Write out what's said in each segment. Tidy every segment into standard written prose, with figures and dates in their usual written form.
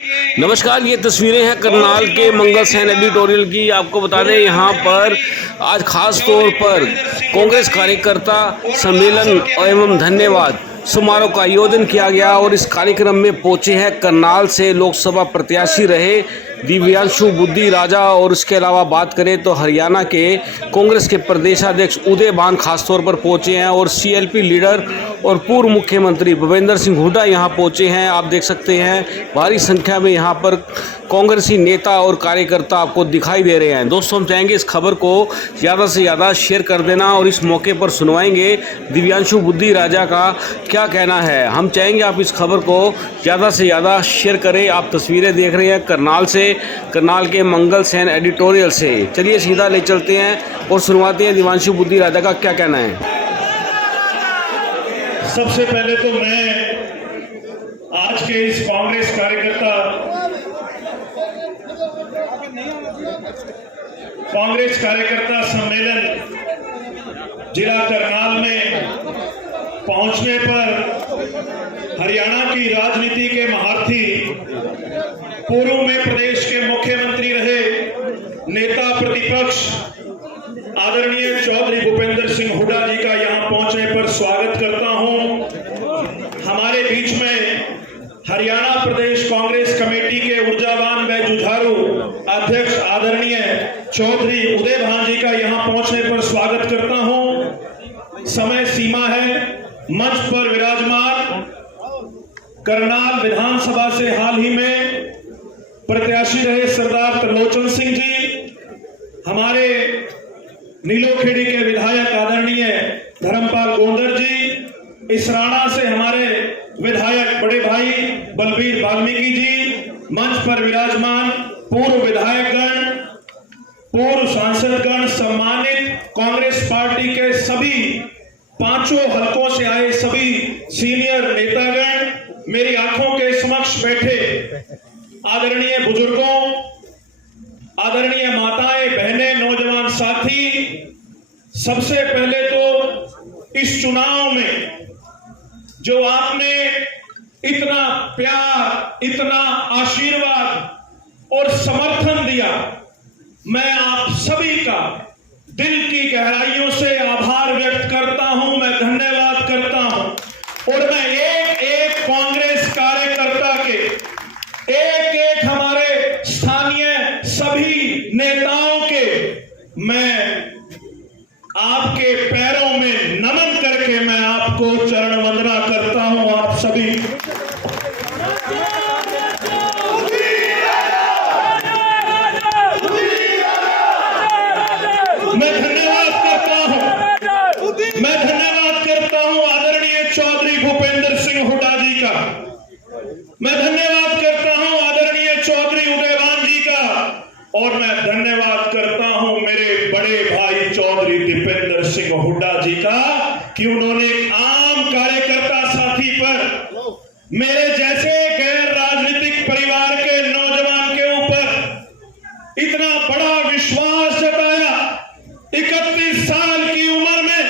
नमस्कार, ये तस्वीरें हैं करनाल के मंगल सेन एडिटोरियल की। आपको बता दें यहाँ पर आज खास तौर पर कांग्रेस कार्यकर्ता सम्मेलन एवं धन्यवाद समारोह का आयोजन किया गया और इस कार्यक्रम में पहुंचे हैं करनाल से लोकसभा प्रत्याशी रहे दिव्यांशु बुद्धि राजा और इसके अलावा बात करें तो हरियाणा के कांग्रेस के प्रदेशाध्यक्ष उदय भान खास तौर पर पहुंचे हैं और सीएलपी लीडर और पूर्व मुख्यमंत्री भूपेंद्र सिंह हुड्डा यहां पहुंचे हैं। आप देख सकते हैं भारी संख्या में यहां पर कांग्रेसी नेता और कार्यकर्ता आपको दिखाई दे रहे हैं। दोस्तों, हम चाहेंगे इस खबर को ज़्यादा से ज़्यादा शेयर कर देना और इस मौके पर सुनवाएंगे दिव्यांशु बुद्धि राजा का क्या कहना है। हम चाहेंगे आप इस खबर को ज़्यादा से ज़्यादा शेयर करें। आप तस्वीरें देख रहे हैं करनाल से, करनाल के मंगल सेन एडिटोरियल से। चलिए सीधा ले चलते हैं और सुनवाते हैं दिव्यांशु बुद्धि राजा का क्या कहना है। सबसे पहले तो मैं आज के इस कांग्रेस कार्यकर्ता सम्मेलन जिला करनाल में पहुंचने पर हरियाणा की राजनीति के महारथी, पूर्व में प्रदेश के मुख्यमंत्री रहे नेता प्रतिपक्ष आदरणीय चौधरी भूपेंद्र सिंह हुड्डा जी का यहां पहुंचने पर स्वागत करता हूं। हमारे बीच में हरियाणा प्रदेश कांग्रेस कमेटी के ऊर्जावान व जुझारू अध्यक्ष आदरणीय चौधरी उदय भान जी का यहां पहुंचने पर स्वागत करता हूं। समय सीमा है। मंच पर विराजमान करनाल विधानसभा से हाल ही में प्रत्याशी रहे सरदार त्रिलोचन सिंह जी, हमारे नीलोखेड़ी के विधायक आदरणीय धर्मपाल गोंदर जी, इसराना से हमारे विधायक बड़े भाई बलबीर वाल्मीकि जी, मंच पर विराजमान पूर्व विधायकगण, पूर्व सांसदगण, सम्मानित कांग्रेस पार्टी के सभी पांचों हलकों से आए सभी सीनियर नेतागण, मेरी आंखों के समक्ष बैठे आदरणीय बुजुर्गों, आदरणीय माताएं, बहनें, नौजवान साथी, सबसे पहले तो इस चुनाव में जो आपने इतना प्यार, इतना आशीर्वाद और समर्थन दिया, मैं आप सभी का दिल की गहराइयों से आभार व्यक्त करता हूं। मैं धन्यवाद करता हूं और मैं एक एक कांग्रेस कार्यकर्ता के, एक एक हमारे स्थानीय सभी नेताओं के मैं आपके पैरों में नमन करके मैं आपको चरण वंदना करता हूं। आप सभी मैं धन्यवाद करता हूं आदरणीय चौधरी भूपेंद्र सिंह हुड्डा जी का। मैं धन्यवाद करता हूं आदरणीय चौधरी उदय भान जी का और मैं धन्यवाद करता हूं मेरे बड़े भाई चौधरी दीपेंद्र सिंह हुड्डा जी का कि उन्होंने एक आम कार्यकर्ता साथी पर, मेरे जैसे गैर राजनीतिक परिवार के नौजवान के ऊपर इतना बड़ा विश्वास जताया। 31 साल की उम्र में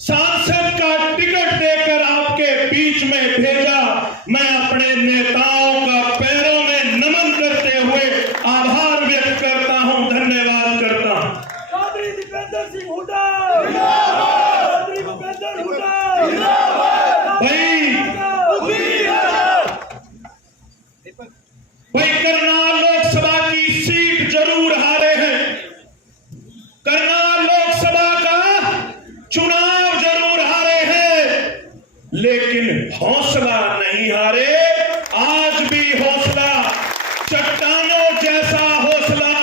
सांसद का टिकट देकर आपके बीच में भेजा। मैं अपने नेताओं का पैरों में नमन करते हुए आभार व्यक्त करता हूं, धन्यवाद करता हूं। चौधरी दीपेंद्र सिंह हुड्डा जिंदाबाद, चौधरी भूपेंद्र हुड्डा जिंदाबाद। भाई करनाल लोकसभा की सीट जरूर हारे हैं, करनाल लोकसभा का चुनाव जरूर हारे हैं, लेकिन हौसला नहीं हारे। आज भी हौसला, चट्टानों जैसा हौसला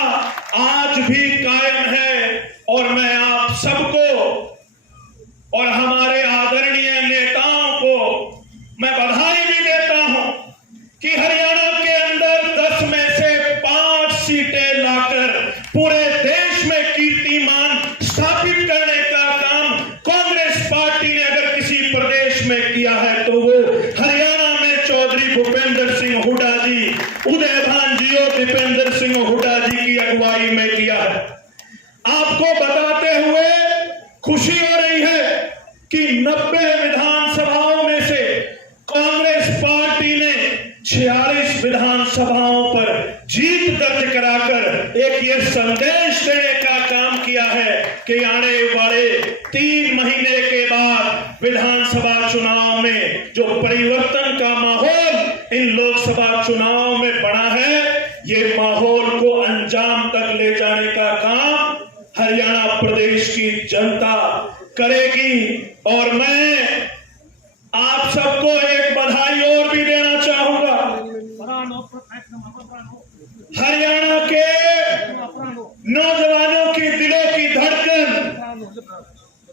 आज भी कायम है और मैं आप सबको और हमारे आदरणीय नेताओं को मैं बधाई भी देता हूं कि हरियाणा के अंदर 10 में से 5 सीटें लाकर पूरे देश में कीर्तिमान स्थापित करने का काम कांग्रेस पार्टी ने अगर किसी प्रदेश में किया है तो वो हरियाणा में चौधरी भूपेंद्र सिंह हुड्डा जी, उदय भान जी और दीपेंद्र सिंह हुड्डा जी की अगुवाई में किया है। आपको बताते हुए खुशी हो रही है कि 90 विधानसभाओं में से कांग्रेस पार्टी ने 46 विधान विधानसभाओं पर जीत दर्ज कराकर एक ये संदेश देने का काम किया है कि आने वाले 3 महीने के बाद विधानसभा चुनाव में जो परिवर्तन का माहौल इन लोकसभा चुनाव में बना है, ये माहौल को अंजाम तक ले जाने का काम हरियाणा प्रदेश की जनता करेगी। और मैं आप सबको एक बधाई और भी देना चाहूंगा। हरियाणा के नौजवानों की दिलों की धड़कन,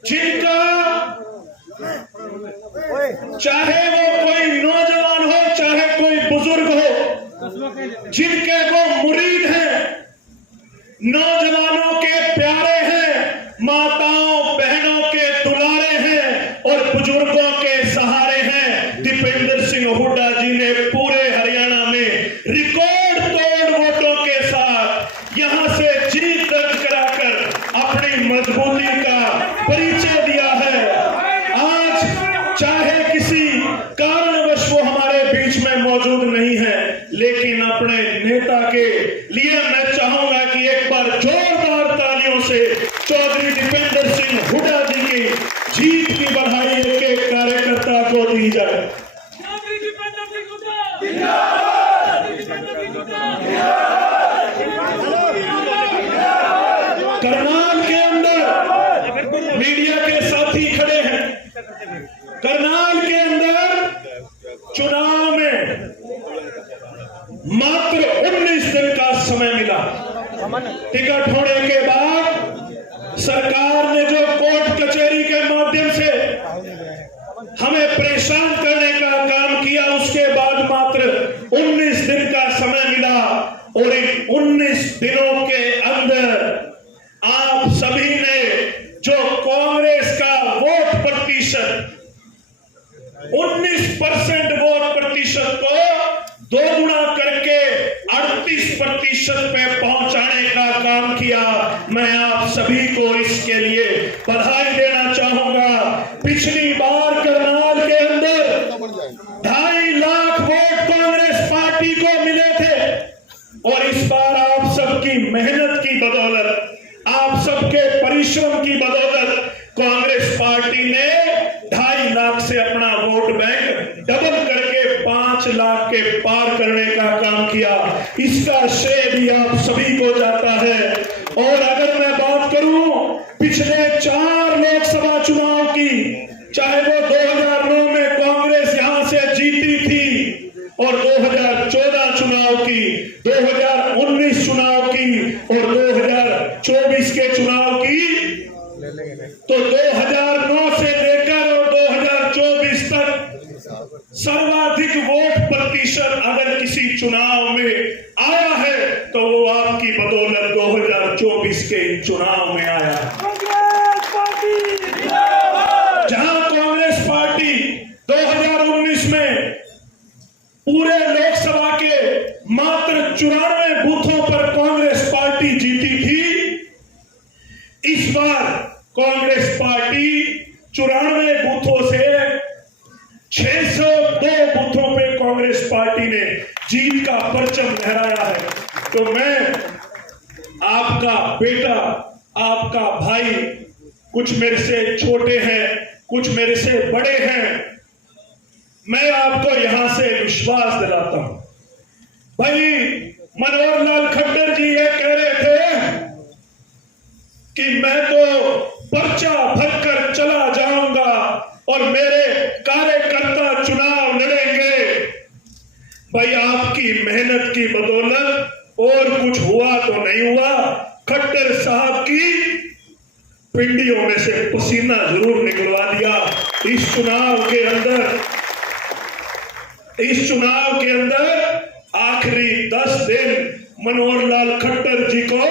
जिनका चाहे वो कोई नौजवान हो चाहे कोई बुजुर्ग हो, जिनके वो मुरीद हैं, नौजवानों के प्यारे हैं, माताओं बहनों के दुलारे हैं और बुजुर्गों के सहारे हैं, दीपेंद्र सिंह हुड्डा जी ने पूरे हरियाणा में रिकॉर्ड तोड़ वोटों के साथ यहां से जीत दर्ज कराकर अपनी मजबूती का परिचय दिया है। आज चाहे किसी कारणवश वो हमारे बीच में मौजूद नहीं है, लेकिन अपने नेता के लिए मैं चाहूंगा कि एक बार जोरदार तालियों से चौधरी दीपेंद्र सिंह हुड्डा जी की जीत की बधाई एक एक कार्यकर्ता को दी जाए। चौधरी दीपेंद्र सिंह हुड्डा जिंदाबाद, दीपेंद्र सिंह हुड्डा करनाल के अंदर मीडिया के साथी खड़े हैं। करनाल के अंदर चुनाव में मात्र 19 दिन का समय मिला। टिकट होने के बाद सरकार ने जो कोर्ट कचहरी के माध्यम से हमें परेशान करने का काम किया, उसके बाद मात्र 19 दिन का समय मिला और इन 19 दिनों के अंदर आप सभी ने जो कांग्रेस का वोट प्रतिशत 19% वोट प्रतिशत को दोगुना करके 38% पे पहुंचाने का काम किया, मैं आप सभी को इसके लिए बधाई देना चाहूंगा। पिछली बार करनाल के अंदर 2.5 लाख वोट कांग्रेस पार्टी को मिले थे और इस बार आप सबकी मेहनत की बदौलत, आप सबके परिश्रम की बदौलत कांग्रेस पार्टी ने 2.5 लाख से अपना वोट बैंक डबल करके 5 लाख के पार करने का काम किया। इसका श्रेय भी आप सभी को जाता है। और अगर मैं बात करूं पिछले 4 लोकसभा चुनाव की, चाहे वो 2009 में कांग्रेस यहां से जीती थी और 2014 चुनाव की, 2019 चुनाव की और 2024 के चुनाव की, तो 2009 से लेकर और 2024 तक सर्वाधिक वोट प्रतिशत अगर किसी चुनाव में आया है तो वो आपकी बदौलत 2024 के चुनाव में आया। कांग्रेस पार्टी जिंदाबाद। जहां कांग्रेस पार्टी 2019 में पूरे लोकसभा के मात्र 94 बूथों पर कांग्रेस पार्टी जीती थी, इस बार कांग्रेस पार्टी 94 बूथों से 602 बूथों पे कांग्रेस पार्टी ने जीत का परचम लहराया है। तो मैं आपका बेटा, आपका भाई, कुछ मेरे से छोटे हैं, कुछ मेरे से बड़े हैं, मैं आपको यहां से विश्वास दिलाता हूं। भाई मनोहर लाल खट्टर जी ये कह रहे थे कि मैं तो पर्चा भरकर चला जाऊंगा और मेरे कार्यकर्ता चुनाव लड़ेंगे। भाई आपकी मेहनत की बदौलत और कुछ हुआ तो नहीं हुआ, खट्टर साहब की पिंडियों में से पसीना जरूर निकलवा दिया। इस चुनाव के अंदर आखिरी 10 दिन मनोहर लाल खट्टर जी को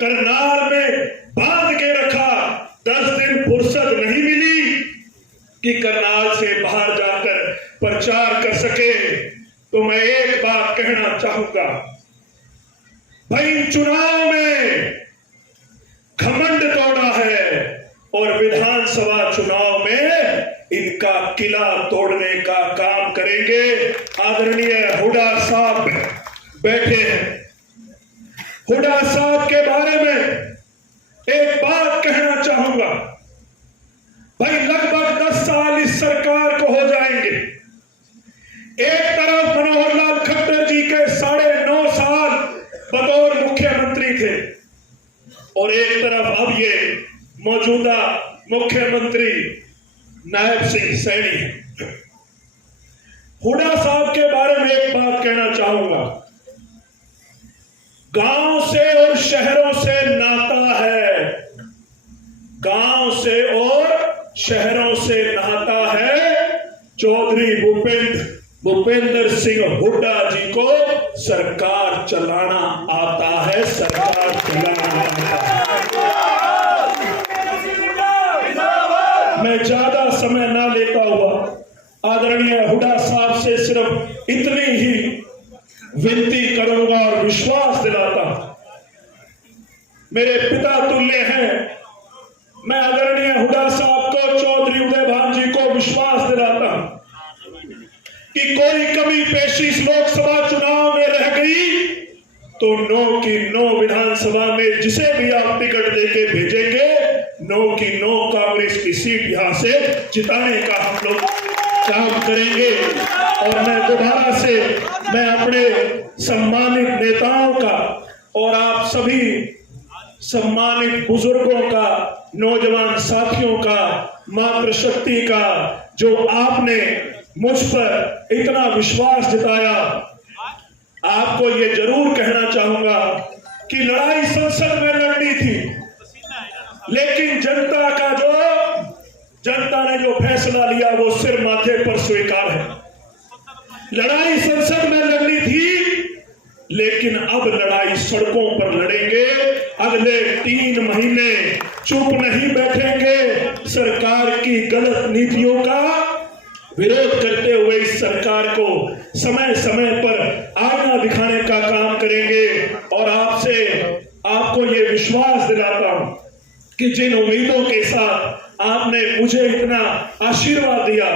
करनाल में बांध के रखा। 10 दिन फुर्सत नहीं मिली कि करनाल से बाहर जाकर प्रचार कर सके। तो मैं एक बात कहना चाहूंगा, भाई चुनाव में घमंड तोड़ा है और विधानसभा चुनाव में इनका किला तोड़ने का काम करेंगे। आदरणीय हुड्डा साहब बैठे हैं। हुड्डा साहब के बारे में एक बात कहना चाहूंगा। भाई लगभग 10 साल इस सरकार को हो जाएंगे। एक तरफ मनोहर लाल खट्टर जी के 9.5 साल बतौर मुख्यमंत्री थे और एक तरफ अब ये मौजूदा मुख्यमंत्री नायब सिंह सैनी है। हुड्डा साहब के बारे में एक बात कहना चाहूंगा। गांव से और शहरों से नाता है, गांव से और शहरों से नाता है। चौधरी भूपेंद्र सिंह हुड्डा जी को सरकार चलाना आता है, सरकार चलाना आता है। मैं ज्यादा समय ना लेता हुआ आदरणीय हुड्डा साहब से सिर्फ इतनी ही विनती करूंगा और विश्वास दिलाता हूं। मेरे पिता तुल्य हैं। मैं आदरणीय हुड्डा साहब को, चौधरी उदय भान जी को विश्वास दिलाता हूं कि कोई कमी पेशी इस लोकसभा चुनाव में रह गई तो 9 की 9 विधानसभा में जिसे भी आप टिकट देके भेजेंगे, 9 की 9 कांग्रेस की सीट यहां से जिताने का हम लोग काम करेंगे। और मैं दोबारा से मैं अपने सम्मानित नेताओं का और आप सभी सम्मानित बुजुर्गों का, नौजवान साथियों का, मातृशक्ति का, जो आपने मुझ पर इतना विश्वास जताया, आपको ये जरूर कहना चाहूंगा कि लड़ाई संसद में लड़नी थी, लेकिन जनता ने जो फैसला लिया वो सिर माथे पर स्वीकार है। लड़ाई संसद में लड़नी थी, लेकिन अब लड़ाई सड़कों पर लड़ेंगे। अगले 3 महीने चुप नहीं बैठेंगे। सरकार की गलत नीतियों का विरोध करते हुए इस सरकार को समय समय पर आईना दिखाने का काम करेंगे। और आपको ये विश्वास दिलाता हूं कि जिन उम्मीदों के साथ आपने मुझे इतना आशीर्वाद दिया,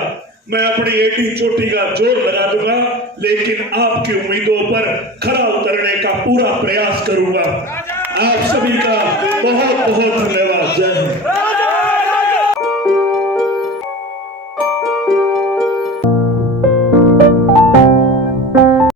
मैं अपनी एटी चोटी का जोर लगा दूंगा, लेकिन आपकी उम्मीदों पर खरा उतरने का पूरा प्रयास करूंगा। आप सभी का बहुत बहुत धन्यवाद। जय हिंद।